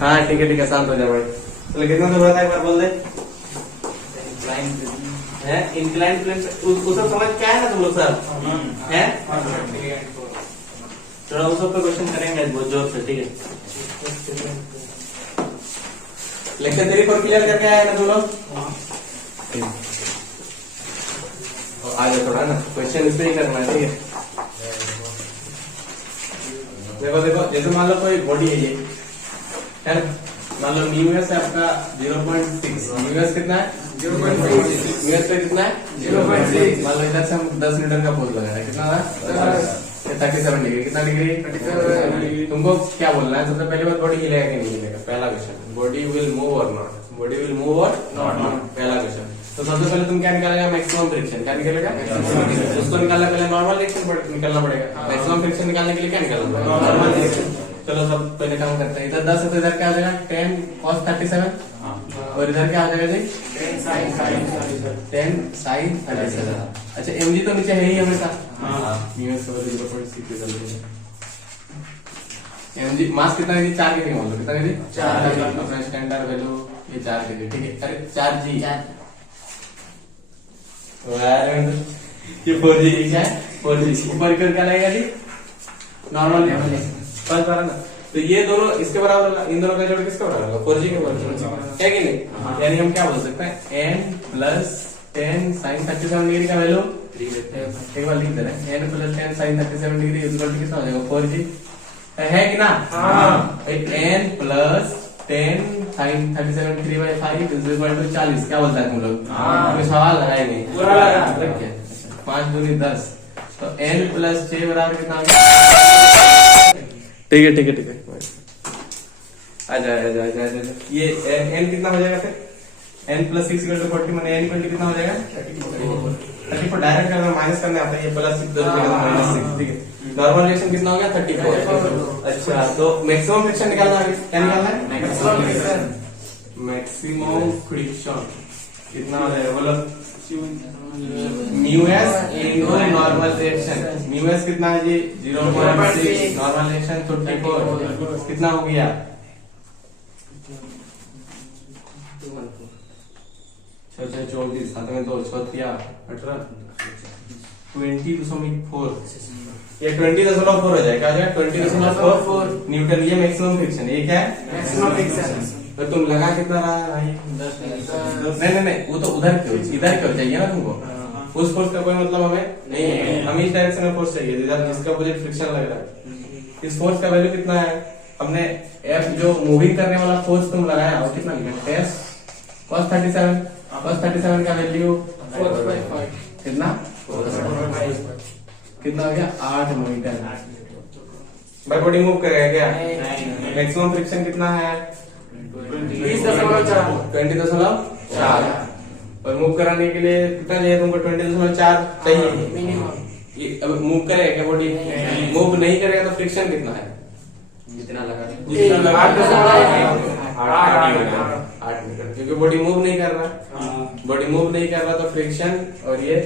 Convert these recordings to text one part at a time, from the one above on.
हाँ ठीक है शांत हो जाओ भाई। चलो कितना दूर था एक बार बोल दे। है इंक्लाइन प्लेन उसको समझ क्या है ना तुम लोग सब है। थोड़ा उस पर क्वेश्चन करेंगे बहुत जोर से, ठीक है। लेक्चर 3 4 क्लियर करके आए ना तुम लोग। आ जाओ थोड़ा ना क्वेश्चन इस पे ही करना है, ठीक है। देखो जैसे मान लो कोई बॉडी है ये है ना, मान लो म्यूएस है आपका 0.6, म्यूएस कितना है 0.6, म्यूएस पे कितना है 0.6। मान लो इधर से हम 10 न्यूटन का फोर्स लगा रहे हैं, कितना है 37 डिग्री। कितना डिग्री? तुमको क्या बोलना है सबसे पहले बात, बॉडी हिलेगा कि नहीं हिलेगा, पहला क्वेश्चन। बॉडी विल मूव और नॉट, बॉडी विल मूव और नॉट, पहला क्वेश्न। तो सबसे पहले तुम क्या निकालेगा, मैक्सिमम फ्रिक्शन। क्या निकलेगा? उसको निकालना पहले नॉर्मल रिएक्शन निकालना पड़ेगा। मैक्सिमम फ्रिक्शन निकालने के लिए क्या निकालना पड़ेगा? Normal reaction. चलो सब पहले काम करते हैं। इधर 10 है तो इधर क्या हो जाएगा 10 cos 37 और इधर क्या हो जाएगा जी 10 sin 37। अच्छा mg तो नीचे है ही हमेशा, mg मास कितना है जी 4 kg मान लो, कितना है जी 4 अपना स्टैंडर्ड वैल्यू ये 4 kg, ठीक है। अरे 4g ये 4g क्या है 4g ऊपर क्या लगेगा जी नॉर्मल समझ पा रहा ना। तो ये दोनों इसके बराबर, इन दोनों का जोड़ किसके बराबर होगा 4g के बराबर है कि नहीं। यानी हम क्या बोल सकते हैं n प्लस 10 sin 37 डिग्री का वैल्यू एक बार लिख दे रहे हैं, n plus 10 sin 37 degree equal to कितना हो जाएगा 4g है कि ना। n plus 10 sin 37 3/5 is equal to 40। क्या बोलता है तुम लोग? कोई सवाल लगाए नहीं पूरा लगा 5 दूनी 10। तो n प्लस 6 बराबर कितना आ गया? ठीक है आजा ये n कितना हो जाएगा फिर? n प्लस 6 इक्वल टू 40 माने n इक्वल टू कितना हो जाएगा 34। डायरेक्ट करना माइनस करने आता है, ये प्लस 6 माइनस 6, ठीक है। नॉर्मल रिएक्शन कितना हो गया 34। अच्छा तो मैक्सिमम फ्रिक्शन निकालना है, क्या निकालना है मैक्सिमम फ्रिक्शन कितना हो जाएगा बोलो। Mu s into normal reaction, mu s कितना है जी 0.6, नॉर्मल रिएक्शन 34 कितना हो गया 24 साथ में 2 18 20.4, ये 20.4 हो जाएगा, क्या हो जाएगा 20.4 न्यूटन। ये मैक्सिमम फ्रिक्शन, ये क्या है मैक्सिमम फ्रिक्शन। तो तुम लगा कितना रहा है भाई 10। नहीं वो तो उधर क्यों इधर क्यों चाहिए ना तुमको, उस फोर्स का कोई मतलब हमें नहीं है, हम इस डायरेक्शन में फोर्स चाहिए जिसका अपोजिट फ्रिक्शन लग रहा है। इस फोर्स का वैल्यू कितना है, हमने F जो मूविंग करने वाला फोर्स तुम लगाया वो कितना लिखा 10 cos 37 का वैल्यू कितना कितना हो गया 8 मीटर। भाई बॉडी मूव करेगा क्या? मैक्सिमम फ्रिक्शन कितना है 20.4 और मूव कराने के लिए कितना चाहिए तुमको 20.4 चाहिए। ये अब मूव करेगा क्या बॉडी? मूव नहीं करेगा तो फ्रिक्शन कितना है जितना लगा 8 मीटर, क्योंकि बॉडी मूव नहीं कर रहा। बॉडी मूव नहीं कर रहा तो फ्रिक्शन और ये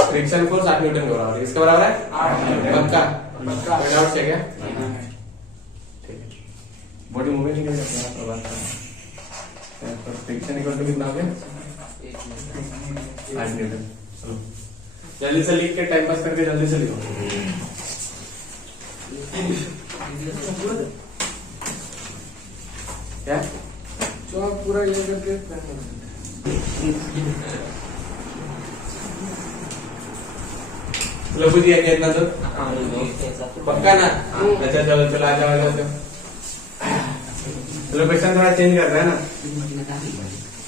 फ्रिक्शन फोर्स 8 न्यूटन के बराबर है, इसके बराबर है पक्का कोई डाउट है क्या? बॉडी मूव नहीं कर रहा तो फ्रिक्शन इक्वल टू कितना हो गया 8 न्यूटन। चलो जल्दी से लिख के टाइम पास करके जल्दी से लिखो। क्या जो आप पूरा ये करके चलो बुझिए क्या इतना तो पक्का ना। अच्छा चलो आ जाओ चलो क्वेश्चन थोड़ा चेंज कर रहे हैं ना,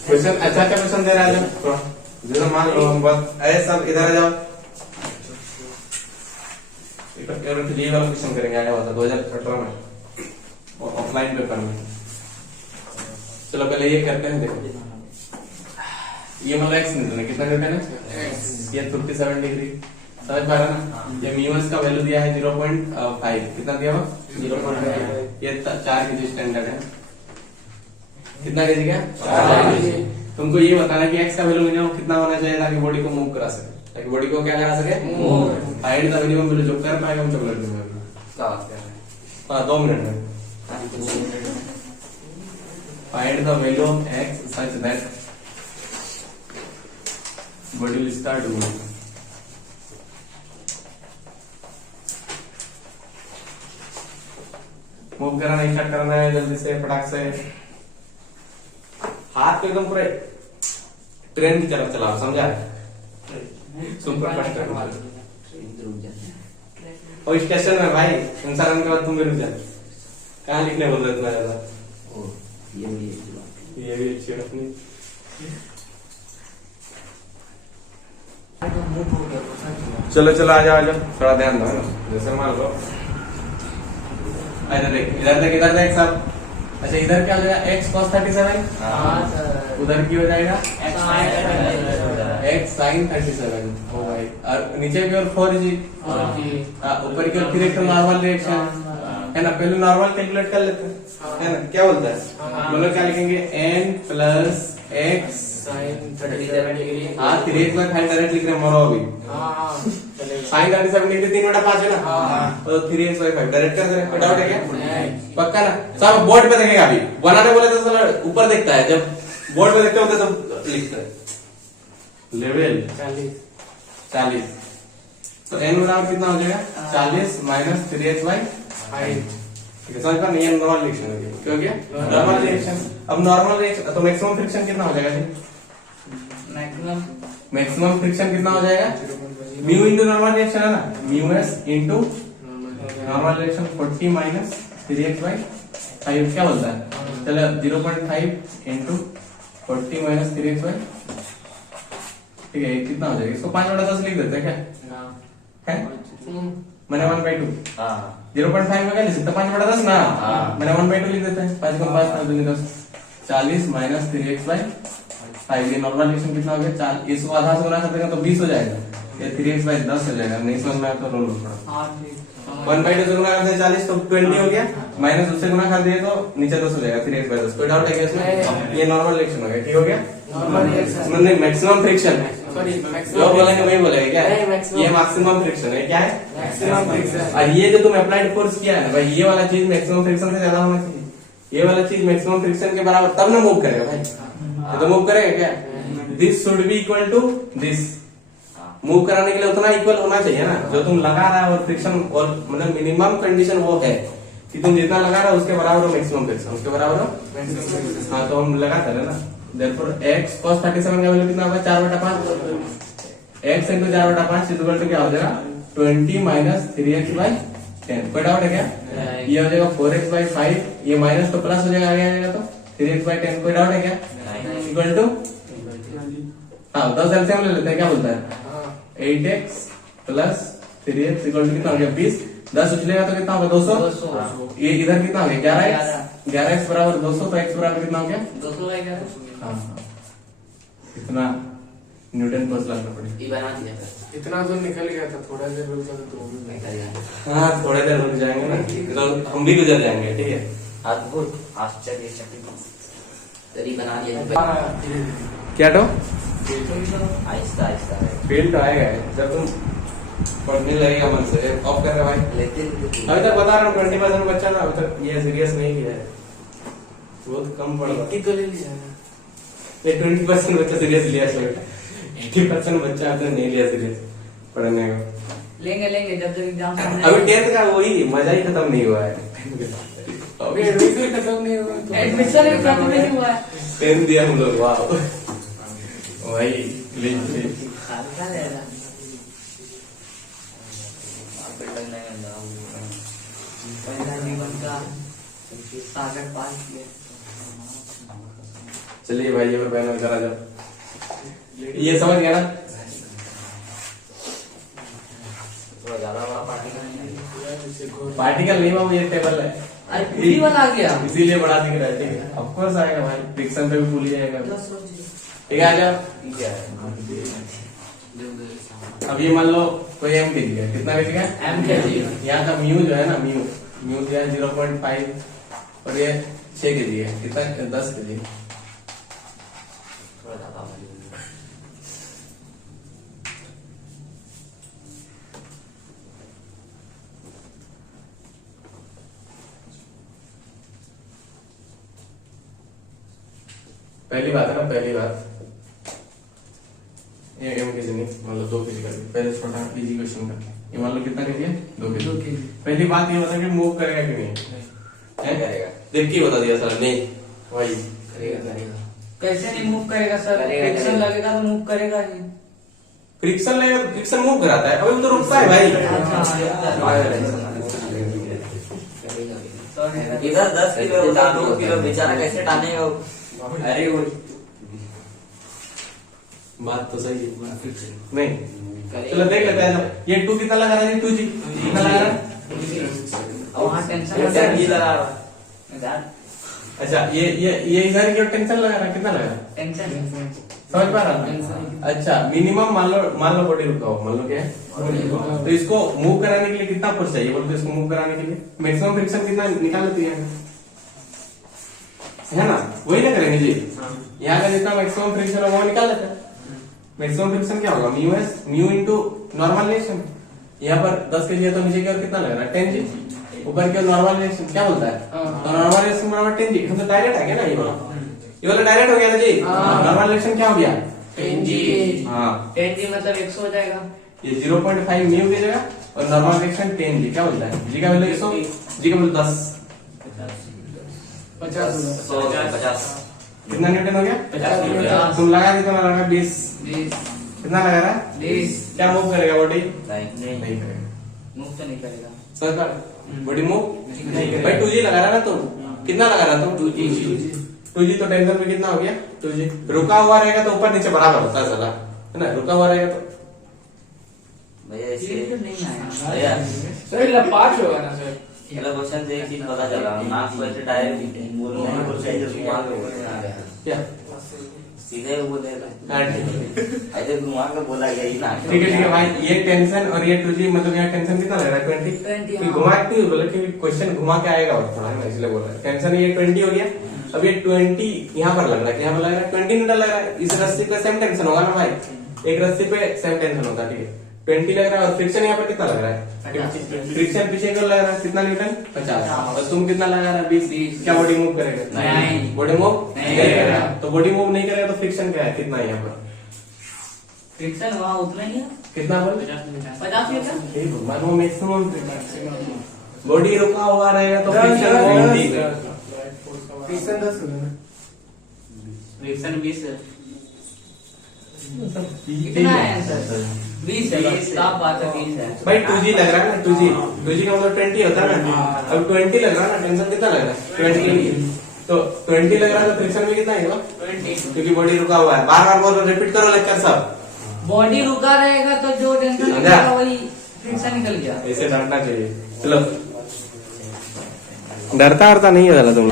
क्वेश्चन अच्छा क्वेश्चन दे रहा है थोड़ा। जैसे मान लो हम बस ऐसे सब इधर आ जाओ, ये वाला क्वेश्चन करेंगे आया हुआ था 2018 में ऑफलाइन पेपर में। चलो पहले ये करते हैं, देखो ये मतलब एक्स न्यूटन है, कितना न्यूटन है ये 57 डिग्री, समझ पा रहा ना। ये म्यूएस का वैल्यू दिया है 0.5, कितना दिया हुआ 0.5, ये 4 केजी स्टैंडर्ड है। कितना केजी का 4 केजी। तुमको ये बताना कि एक्स का वैल्यू मिनिमम कितना होना चाहिए ताकि बॉडी को मूव करा सके, ताकि बॉडी को क्या करा सके move. Find the minimum value जो कर पाएगा हम चॉकलेट दूंगा। हाँ 2 मिनट में Find the value of x such that body will start moving. Move करना स्टार्ट करना है जल्दी से फटाक से। हाथ को एकदम पूरे ट्रेन की तरफ चलाओ, समझा? सुपर फास्ट और स्टेशन में भाई इंसान के बाद तुम भी रुक जाते। कहाँ लिखने बोल रहे इतना ज्यादा? ये भी अच्छी है अपनी। चलो चलो आ जाओ थोड़ा ध्यान दो। जैसे मान लो इधर देख सब। अच्छा इधर क्या हो जाएगा? x cos 37। उधर की हो जाएगा x sin 37। ओ भाई, और नीचे की ओर 4g। ऊपर की ओर फिर एक नॉर्मल रिएक्शन है ना। पहले नॉर्मल कैलकुलेट कर लेते हैं, है ना? क्या बोलता है? बोलो क्या लिखेंगे? n plus x sin 37 degree. हाँ 3x/5 डायरेक्ट लिख रहे हैं मोरो अभी। साइन 37 डिग्री 3/5 है ना। तो 3x/5 डायरेक्ट कर दे। कोई डाउट है क्या? पक्का ना? सब बोर्ड पे देखेगा। अभी बनाने बोले तो साला ऊपर देखता है, जब बोर्ड पे देखते होते सब लिखता है। लेवल 40। तो n बराबर कितना हो जाएगा? 40 माइनस 3x/5। ठीक है, समझ पा? नहीं, नॉर्मल रिएक्शन हो गया। क्यों गया? Normal reaction. अब नॉर्मल रिएक्शन तो मैक्सिमम फ्रिक्शन कितना हो जाएगा जी? मैक्सिमम फ्रिक्शन कितना हो जाएगा? म्यू इंटू नॉर्मल रिएक्शन है ना। Mu S into normal reaction 40 minus 3x/5 क्या बोलता है? चलो 0.5 इंटू 40 माइनस 3x/5। ठीक है, कितना हो जाएगा? इसको 5/10 लिख देते हैं क्या? है मैंने 1/2। 0.5 में क्या लिख सकते? 5/10 ना। मैंने 1/2 लिख देते हैं। 5 को 5 कर देंगे 10। 40 माइनस 3x/5। ये नॉर्मल रिएक्शन कितना हो गया? इसको आधा से गुना कर देंगे तो 20 हो जाएगा। ये 3x/10 हो जाएगा। नहीं समझ में आया तो रोल थोड़ा। 1/2 से गुना करते हैं 40 तो 20 हो गया। माइनस उससे गुना कर दिए तो नीचे 10 हो जाएगा। 3x/10। कोई डाउट है क्या इसमें? ये नॉर्मल रिएक्शन हो गया। ठीक हो गया? नहीं, मैक्सिमम फ्रिक्शन। जो बोलेंगे वही बोलेगा क्या? ये मैक्सिमम फ्रिक्शन है। क्या है? Maximum friction. और ये जो तुम अप्लाइड फोर्स किया है ना भाई, ये वाला चीज मैक्सिमम फ्रिक्शन से ज्यादा होना चाहिए। ये वाला चीज मैक्सिमम फ्रिक्शन के बराबर तब ना मूव करेगा भाई। तो मूव करेगा क्या? This should be equal to this. Move कराने के लिए उतना इक्वल होना चाहिए ना जो तुम लगा रहा है। और फ्रिक्शन और मतलब मिनिमम कंडीशन वो है कि तुम जितना लगा रहा है उसके बराबर हो मैक्सिमम फ्रिक्शन, उसके बराबर हो। हाँ तो हम लगाते हैं ना। Therefore x cos 37 का वैल्यू कितना होगा? 4/5। x into 4/5 इक्वल टू क्या हो जाएगा? 20 माइनस 3x/10। कोई डाउट है क्या? ये हो जाएगा 4x/5। ये माइनस तो प्लस हो जाएगा, आगे आएगा तो 3x/10। कोई डाउट है क्या? इक्वल टू हाँ 10 एलसीएम ले लेते हैं। क्या बोलता है? 8x plus 3x equal to कितना हो गया? 20। 10 उछलेगा तो कितना होगा? 200। ये इधर कितना हो गया? 11x बराबर 200। तो x बराबर कितना हो गया? 200। हाँ इतना न्यूटन फोर्स लगना पड़ेगा। इतना तो निकल गया था। थोड़ा देर रुक जाता तो हाँ थोड़ा देर रुक जाएंगे ना तो हम भी गुजर जाएंगे। ठीक है, अद्भुत आश्चर्य बना दिया। क्या तो आहिस्ता आहिस्ता फील तो आएगा जब तुम पढ़ने लगेगा मन से। ऑफ कर रहे भाई। लेकिन अभी तक बता रहा हूँ 20% बच्चा ना अभी तक ये सीरियस नहीं किया है। बहुत कम पढ़ रहा है। 20% बच्चा सीरियस लिया है। 80% बच्चा अभी तक नहीं लिया सीरियस पढ़ने को। लेंगे जब एग्जाम अभी 10th का वही मजा ही खत्म नहीं हुआ है। अभी एडमिशन खत्म नहीं हुआ तो एडमिशन एग्जाम नहीं हुआ है। 10 दिया हम लोग। वाह वही खालसा रहेगा। पहला जीवन का सागर पार किया। चलिए भाई ये बहन करा जाओ। ये समझ गया ना? थोड़ा ज्यादा बड़ा पार्टिकल नहीं बाबू, ये टेबल है। अरे पूरी वाला आ गया। इसीलिए बड़ा दिख रहा है। ठीक है, ऑफ कोर्स आएगा भाई। फ्रिक्शन पे भी भूल जाएगा। ठीक है, आ जाओ। अब ये मान लो कोई m के लिए कितना के लिए? m के लिए यहाँ का म्यू जो है ना, म्यू जो है 0.5 और ये 6 के लिए कितना? 10 के लिए। थोड़ा ज्यादा पहली बात है ना, पहली बात ये एम के नहीं, मान लो 2 kg कर दिया, पहले छोटा इजी क्वेश्चन करके, ये मान लो कितना कर दिया 2 kg। पहली बात ये बता कि मूव करेगा कि नहीं, है करेगा। देख के बता दिया सर, नहीं वही करेगा। कैसे नहीं मूव करेगा सर? करेगा, फ्रिक्शन करेगा। लगेगा तो मूव करेगा नहीं। फ्रिक्शन लगेगा तो फ्रिक्शन मूव कराता है, अभी वो तो रुकता है भाई। इधर 10 किलो उधर 2 किलो, बेचारा कैसे टानेगा वो? अरे वो बात तो सही है, नहीं चलो देख लेते हैं। ये 2 कितना लगा रहा है, 2G कितना लगा रहा है? और वहाँ टेंशन ये लगा रहा है। इधर अच्छा ये इधर की टेंशन लगा रहा है, कितना लगा रहा है? टेंशन समझ पा रहा है? अच्छा मिनिमम मान लो बॉडी रुका हो, मान लो क्या है, तो इसको मूव कराने के लिए कितना फोर्स चाहिए बोलते हैं? इसको मूव कराने के लिए मैक्सिमम फ्रिक्शन कितना निकाल लेती है ना, वही ना करेंगे जी। यहाँ का जितना मैक्सिमम फ्रिक्शन होगा वो निकाल लेते हैं। मैक्सिमम फ्रिक्शन क्या होगा, mu S mu into normal reaction. यहाँ पर 10 kg है तो नीचे की ओर कितना लग रहा है 10G, ऊपर की ओर नॉर्मल रिएक्शन क्या बोलता है, तो नॉर्मल रिएक्शन बराबर 10G। हम तो डायरेक्ट आ गया ना, ये वाला डायरेक्ट हो गया ना जी। नॉर्मल रिएक्शन क्या हो गया 10G। हाँ 10G मतलब 100 हो जाएगा। ये 0.5 म्यू की जगह और नॉर्मल रिएक्शन 10G क्या बोलता है, जी का वैल्यू 100, जी का वैल्यू 10, 50 कितना न्यूटन हो गया 50। तुम लगा कितना लगा 20, 20 कितना लगा रहा है 20 क्या मूव करेगा बॉडी, नहीं नहीं करेगा। मूव तो नहीं करेगा। सर बॉडी मूव नहीं करेगा भाई। 2G लगा रहा ना तुम, कितना लगा रहा तुम 2G, तो टेंशन में कितना हो गया 2G। रुका हुआ रहेगा तो ऊपर नीचे बराबर होता है साला, है ना, रुका हुआ रहेगा तो भैया ये इसके तो नहीं आया। भैया सर लपाट होगा ना सर। पहला क्वेश्चन से एक चीज पता चला, नाक पर से डायरेक्ट बोल नहीं बोल चाहिए, घुमा के बोल क्या सीधे बोले हाँ, ठीक है ऐसे घुमा के बोला गया ही नाक। ठीक है भाई। ये टेंशन और ये 2G मतलब यहाँ टेंशन कितना लग रहा है 20। 20, फिर हाँ। घुमा के क्यों बोला, क्योंकि क्वेश्चन घुमा के आएगा और थोड़ा ना, इसलिए बोला टेंशन ये 20 हो गया। अब ये 20 यहाँ पर लग रहा है, यहाँ पर लग रहा है 20 न्यूटन लग रहा है। इस रस्सी पे सेम टेंशन होगा ना भाई, एक रस्सी पे सेम टेंशन होता है, ठीक है 20 लग रहा है। और फ्रिक्शन यहाँ पर कितना लग रहा है, फ्रिक्शन पीछे को लग रहा है कितना न्यूटन 50, और तुम कितना लगा रहा है 20। क्या बॉडी मूव करेगा, नहीं। बॉडी मूव नहीं करेगा। करेगा। तो बॉडी मूव नहीं करेगा तो फ्रिक्शन क्या है, कितना है यहाँ पर, फ्रिक्शन वहाँ उतना ही है, कितना बोल 50 मीटर। मानो मैक्सिमम बॉडी रुका हुआ रहेगा तो फ्रिक्शन 20 है। फ्रिक्शन 10 होगा ना। फ्रिक्शन 20 है। कितना है आंसर 20 है। साफ बात है 20 है भाई 2G लग रहा है ना, 2G का मतलब 20 होता है ना। अब 20 लग रहा है ना, टेंशन कितना लग रहा है 20, तो 20 लग रहा है तो फ्रिक्शन में कितना है 20। क्योंकि बॉडी रुका हुआ है। बार बार बोलो, रिपीट करो लेक्चर सब। बॉडी रुका रहेगा तो जो टेंशन निकलेगा वही फ्रिक्शन निकल गया। ऐसे डांटना चाहिए। चलो डरता डरता नहीं है तुम,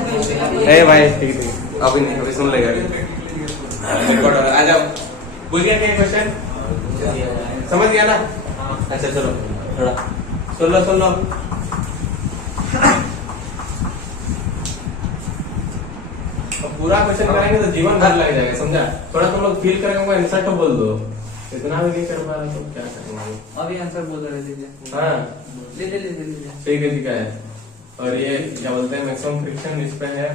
ए भाई ठीक ठीक, अभी नहीं, अभी सुन लेगा रिकॉर्ड। आ जाओ, बुझ गया क्या क्वेश्चन, समझ गया ना। अच्छा चलो थोड़ा सुन लो। अब पूरा क्वेश्चन करेंगे तो जीवन भर लग जाएगा, समझा। थोड़ा तुम लोग फील करेंगे, आंसर तो बोल दो, इतना भी नहीं कर पा रहा तो क्या करूंगा। अभी आंसर बोल रहे थे। हाँ ले ठीक है, ठीक है। और ये क्या बोलते हैं मैक्सिमम फ्रिक्शन इस पे है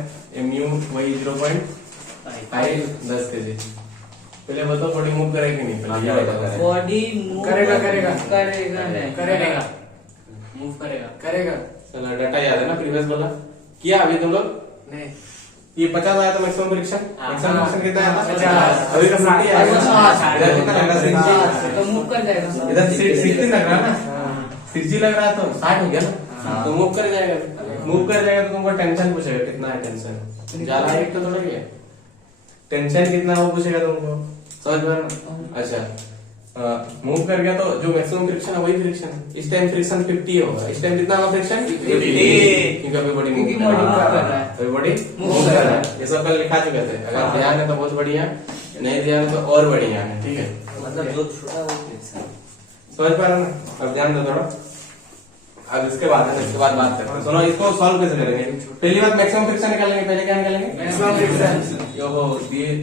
म्यू वही 0.5 10 kg। पहले बताओ बॉडी मूव करेगी नहीं, पहले ये बताओ। बॉडी मूव करेगा करेगा मूव करेगा। चलो डाटा याद है ना, प्रीवियस बोला किया अभी तुम लोग। नहीं ये 50 आया था मैक्सिमम फ्रिक्शन, मैक्सिमम फ्रिक्शन कितना आया था 50। अभी का 40 आया था। इधर कितना लग रहा है, तो मूव कर जाएगा। इधर 60 लग रहा है ना, 60 लग रहा है तो 60 हो गया ना, तो मूव कर जाएगा। मूव कर जाएगा तो तुमको टेंशन पूछेगा कितना है टेंशन, ज्यादा है तो थोड़ा है टेंशन कितना वो पूछेगा तुमको, समझ में ना। अच्छा मूव कर गया तो जो मैक्सिमम फ्रिक्शन है वही फ्रिक्शन, इस टाइम फ्रिक्शन 50 होगा, इस टाइम कितना होगा फ्रिक्शन 50, क्योंकि अभी बॉडी मूव कर रहा है, अभी बॉडी मूव कर रहा है। ये सब कल लिखा चुके थे, अगर ध्यान है तो बहुत बढ़िया, नहीं ध्यान है तो और बढ़िया है, ठीक है। मतलब जो छोटा वो फ्रिक्शन समझ पा रहे हो ना, अब ध्यान दो थोड़ा। अब इसके बाद है, इसके बाद बात करते हैं। सुनो इसको सॉल्व कैसे करेंगे। पहली बात मैक्सिमम फ्रिक्शन निकालेंगे, पहले क्या निकालेंगे मैक्सिमम फ्रिक्शन।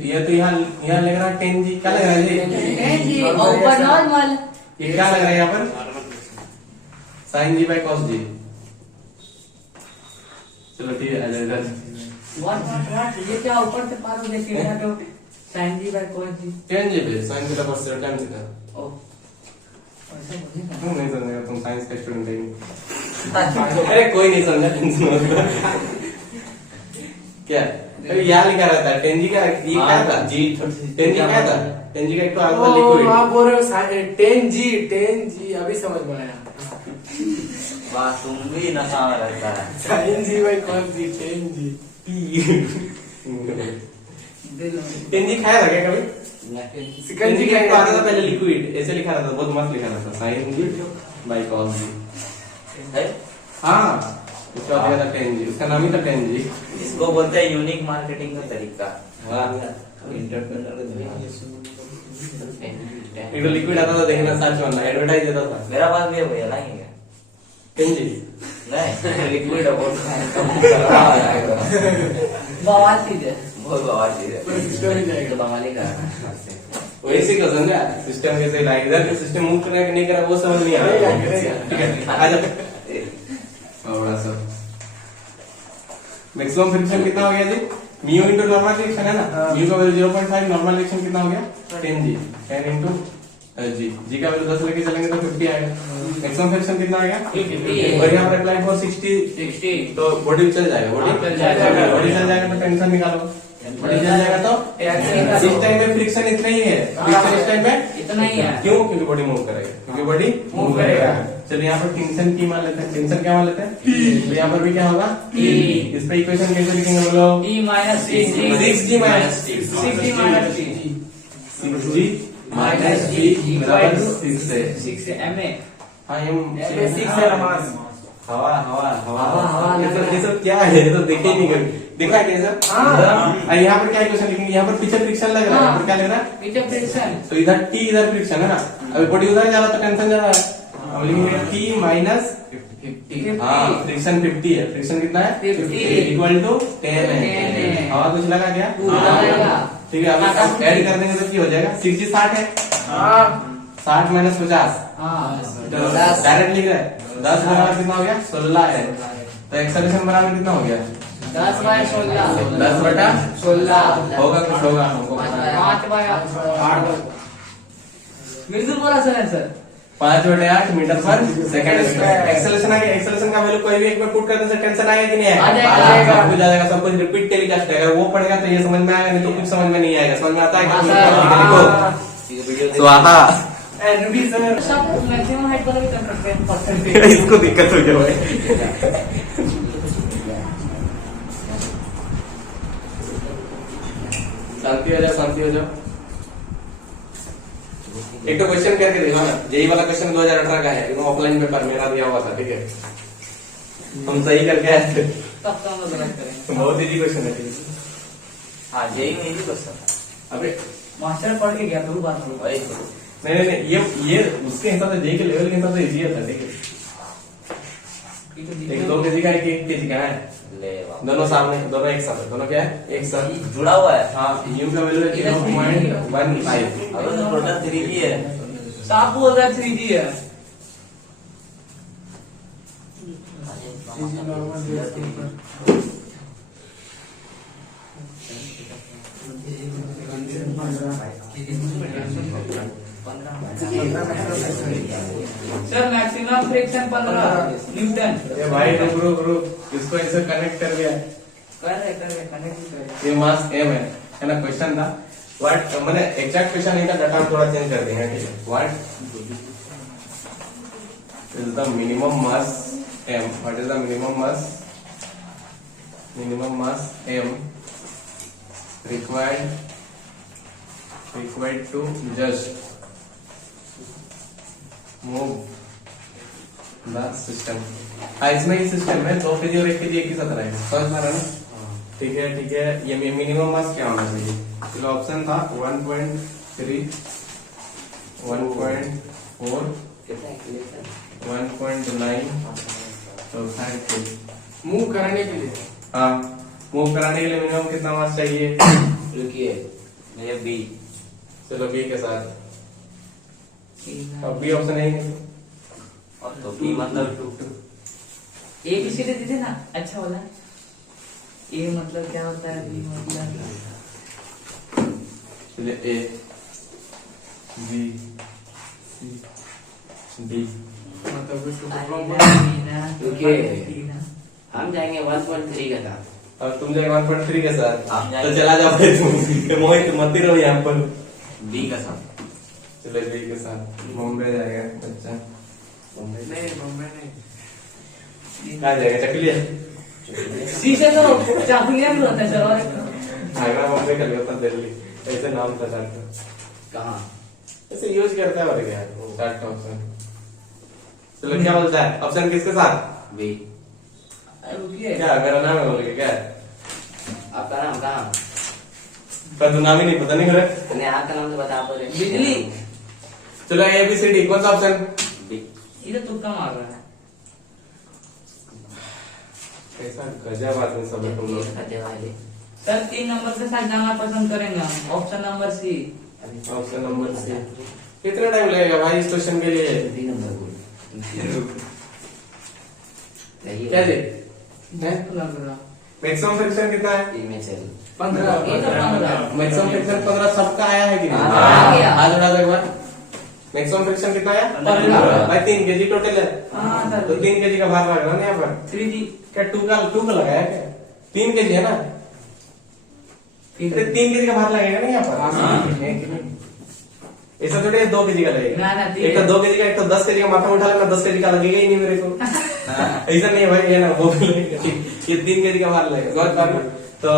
ये तो यहाँ लग रहा है 10G, क्या लग रहा है जी, ऊपर नॉर्मल। ये क्या लग रहा है यहाँ पर sin G by cos G। चलो ठीक है, इधर व्हाट ये क्या ऊपर से पार हो गया सीधा तो sine g by cos g 10 GB sine theta पर सेकंड टाइम थीटा। ओ ऐसा बोलेगा तुम नहीं समझेगा, तुम साइंस का स्टूडेंट है नहीं। अरे कोई नहीं समझा, टेंशन मत लो। क्या अरे यहाँ लिखा रहता है 10 जी का ये क्या था जी 10 जी क्या था 10 जी का एक तो आता ओ लिक्विड। आप बोल रहे हो 10G अभी समझ में आया। वाह तुम भी नशा में रहता है। Sine G by cos G 10G। 10 G खाया था क्या कभी? सेकंड जी का का एक तो आता था पहले लिक्विड, ऐसे लिखा रहता था, बहुत मस्त लिखा रहता था साइन जी बाई कॉस जी। है? हाँ उसका दिया था 10 जी, उसका नाम ही था 10 जी। इसको बोलते हैं यूनिक मार्केटिंग का तरीका। एक तो लिक्विड आता था, देखना सर्च करना, एडवर्टाइज देता था मेरा पास भी है भैया, लाएंगे 10 जी। नहीं लिक्विड है बहुत बवाल चीज है बहुत बवाल चीज है। पूरा सिस्टम ही जाएगा। तो बवाली का वैसे का समझा सिस्टम कैसे लाएगा, इधर के सिस्टम मूव करने का नहीं करा वो समझ नहीं आ रहा। ठीक है आ जा बड़ा सा मैक्सिमम फ्रिक्शन कितना हो गया जी? म्यू इनटू नॉर्मल फ्रिक्शन है ना, म्यू का वैल्यू 0.5, नॉर्मल फ्रिक्शन कितना हो गया 10 जी, 10 इनटू जी, जी का वैल्यू 10 लेके चलेंगे तो 50 आएगा। मैक्सिमम फ्रिक्शन कितना आएगा 50 और यहाँ पर अप्लाई फॉर 60 तो बॉडी चल जाएगा, बॉडी चल जाएगा तो टेंशन निकालो, बॉडी चल जाएगा तो इस टाइम में फ्रिक्शन इतना ही है, फ्रिक्शन इस टाइम में इतना ही है क्यों? क्योंकि बॉडी मूव करेगा, क्योंकि बॉडी मूव करेगा। चलिए यहाँ पर टेंशन की मान लेते हैं, टेंशन क्या मान लेते हैं तो यहाँ पर भी क्या होगा T। इस पर इक्वेशन कैसे लिखेंगे हम लोग? T minus 6G 6G minus 6G minus 6G 6G minus G बराबर 6 है। 6 MA हाँ ये 6 है नमाज। हवा हवा हवा हवा ये सब क्या है, ये तो देखे ही नहीं कभी देखा है कैसे? हाँ यहाँ पर क्या इक्वेशन लिखेंगे, यहाँ पर पीछे फ्रिक्शन लग रहा है, यहाँ पर क्या लग रहा है पीछे फ्रिक्शन तो इधर T इधर फ्रिक्शन है ना, अभी बॉडी उधर जा रहा तो टेंशन जा रहा है, अब लिखेंगे T माइनस 50 हाँ फ्रिक्शन 50 है, फ्रिक्शन कितना है 50 इक्वल टू 10 है। हवा कुछ लगा क्या? ठीक है अब ऐड कर देंगे तो क्या हो जाएगा 6G 60 है, 60 माइनस 50 हाँ डायरेक्ट लिख रहा है 10 बराबर कितना हो गया 16 है, तो एक्सेलरेशन बराबर कितना हो गया 10 बाय 16 10 बटा 16 होगा कुछ होगा हमको 5 बाय 8 बिल्कुल बोला सर 5 बटे 8 मीटर पर सेकंड स्क्वायर। एक्सेलरेशन आ गया, एक्सेलरेशन का वैल्यू कोई भी एक में पुट करने से टेंशन आएगा कि नहीं आ आएगा? जाएगा। सब कुछ आ जाएगा, सब कुछ रिपीट टेलीकास्ट है, अगर वो पढ़ेगा तो ये समझ में आएगा, नहीं तो कुछ समझ में नहीं आएगा। समझ में आता है क्या? स्वाहा सब मैक्सिमम हाइट वाला भी कर सकते हैं परसेंटेज इसको दिक्कत हो गया भाई। शांति हो जाओ, शांति हो जाओ। एक तो क्वेश्चन करके देखो ना, यही वाला क्वेश्चन 2018 का है, ऑफलाइन पेपर मेरा दिया हुआ था, ठीक है हम सही करके आए थे, तब तो हम लोग गलत करें बहुत इजी क्वेश्चन है। हाँ यही नहीं क्वेश्चन अबे मास्टर पढ़ के गया तो बात हो भाई नहीं नहीं ये उसके हिसाब से जे के लेवल के हिसाब से इजी था, ठीक है एक 2 केजी का एक केजी का है, ले वाह। दोनों सामने, दोनों एक साथ है, दोनों क्या है एक साथ। जुड़ा हुआ है। हाँ यू का वैल्यू है 0.15। अगर तो टोटल 3G है। साफ बोल रहा है 3G है सर मैक्सिमम फ्रिक्शन 15 न्यूटन ये भाई रुक रुक इसको ऐसे कनेक्ट कर दिया, कर रहे कनेक्ट कर रहे ये मास एम है ना। क्वेश्चन था व्हाट, मैंने एग्जैक्ट क्वेश्चन नहीं था, डाटा हम थोड़ा चेंज कर देंगे, ठीक है। What is the minimum mass M, what is the minimum mass M required to just move the system। हाँ इसमें ही सिस्टम है, 2 केजी और 1 केजी एक ही साथ रहेगा, समझ में आ रहा है ना? ठीक है ये मिनिमम मास क्या होना चाहिए? इसका ऑप्शन था 1.3 1.4 1.9 चौथा है 2। मूव कराने के लिए हाँ मूव कराने के लिए मिनिमम कितना मास चाहिए? रुकिए ये बी। चलो बी के साथ, अब बी ऑप्शन है ही नहीं, और तो बी मतलब 2। ए बी सी डी दीजिए ना अच्छा वाला ये मतलब क्या होता है बी मतलब चलिए ए बी सी डी मतलब कुछ क्योंकि हम जाएंगे 1.3 के साथ। और तुम जाएगा 1.3 के साथ आप जाएंगे। तो चला जाओ भाई तुम मोहित मत ही रहो यहाँ पर। बी का साथ। चलो बी के साथ बॉम्बे जाएगा अच्छा नहीं बॉम्बे नहीं कहाँ जाएगा चकलिया सी से तो चाकुलिया भी होता है चलो आगरा बॉम्बे कलकत्ता दिल्ली ऐसे नाम था चार का कहाँ? ऐसे यूज करता है और क्या चार का ऑप्शन। चलो क्या बोलता है ऑप्शन किसके साथ बी। रुकिए क्या मेरा नाम है बोलोगे क्या आपका नाम कहाँ? पर तो नाम ही नहीं पता नहीं हो रहा। तूने आपका नाम तो बता तो रहे। बिजली। चलो ए बी सी डी कौन सा ऑप्शन बी। ये तो तुक्का मार रहा है कैसा गजब आदमी सब है तुम लोग। खाते वाले। सर 3 नंबर के साथ जाना पसंद करेंगे हम option number C option number C कितना टाइम लगेगा भाई इस क्वेश्चन के लिए 3 नंबर बोल। सही क्या जी लग रहा मैक्सिमम फ्रिक्शन कितना है में चल 15 ये तो 15 मैक्सिमम फ्रिक्शन 15 सबका आया है कि नहीं हाँ, आया। हाथ उठा दो एक बार मैक्सिमम फ्रिक्शन कितना आया 15 भाई 3 केजी टोटल है हाँ सर तो 3 केजी का भार लग रहा है ना यहाँ पर 3D क्या 2 का लगाया क्या 3 केजी है ना अरे 3 केजी का भार लगेगा ना यहाँ पर हाँ। ऐसा थोड़ी 2 केजी का लगेगा ना, ना, एक तो 2 केजी का एक तो 10 केजी का माथा में उठा लेना 10 केजी का लगेगा ही नहीं मेरे को ऐसा नहीं है भाई ये ना वो लगेगा ये 3 केजी का भार लगेगा बहुत बार तो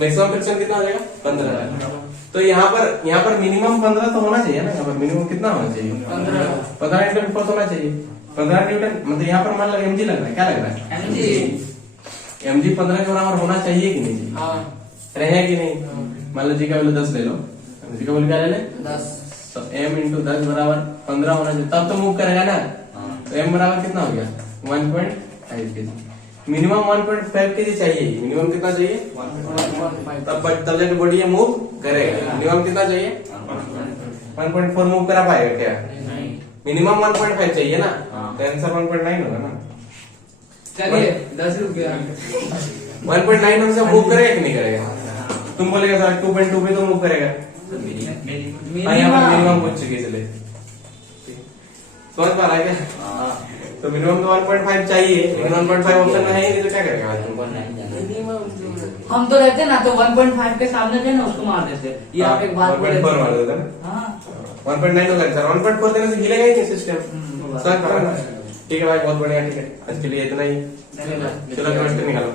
मैक्सिमम फ्रिक्शन कितना हो जाएगा 15 तो यहाँ पर मिनिमम 15 तो होना चाहिए ना यहाँ पर मिनिमम कितना होना चाहिए 15 न्यूटन फोर्स होना चाहिए 15 न्यूटन मतलब यहाँ पर मान लो mg लग रहा है क्या लग रहा है mg mg 15 के बराबर होना चाहिए कि नहीं चाहिए हाँ रहे कि नहीं मान लो जी का वैल्यू 10 ले लो जी का वैल्यू क्या ले ले 10 तो m इंटू 10 बराबर 15 होना चाहिए तब तो मूव करेगा ना तो m बराबर कितना हो गया 1.5 केजी मिनिमम 1.5 केजी चाहिए मिनिमम कितना चाहिए तब जाके बॉडी ये मूव करेगा मिनिमम कितना चाहिए 1.4 मूव करा पाएगा क्या मिनिमम 1.5 चाहिए ना तो आंसर 1.9 होगा ना चलिए 10 रुपया 1.9 हमसे मूव करेगा कि नहीं करेगा तुम बोलेगा सर 2.2 पे तो मूव करेगा यहाँ पर मिनिमम पूछ चुके इसलिए समझ पा रहा है क्या तो मिनिमम तो 1.5 चाहिए लेकिन 1.5 ऑप्शन में है ही नहीं तो क्या करेगा हम तो रहते ना तो 1.5 के सामने थे ना उसको मार देते ये आप एक बात बोले 1.4 मार देता ना हाँ 1.9 होगा सर 1.4 देने से हिलेगा ही नहीं सिस्टम सर ठीक है भाई बहुत बढ़िया ठीक है आज के लिए इतना ही धन्यवाद चलो क्वेश्चन निकालो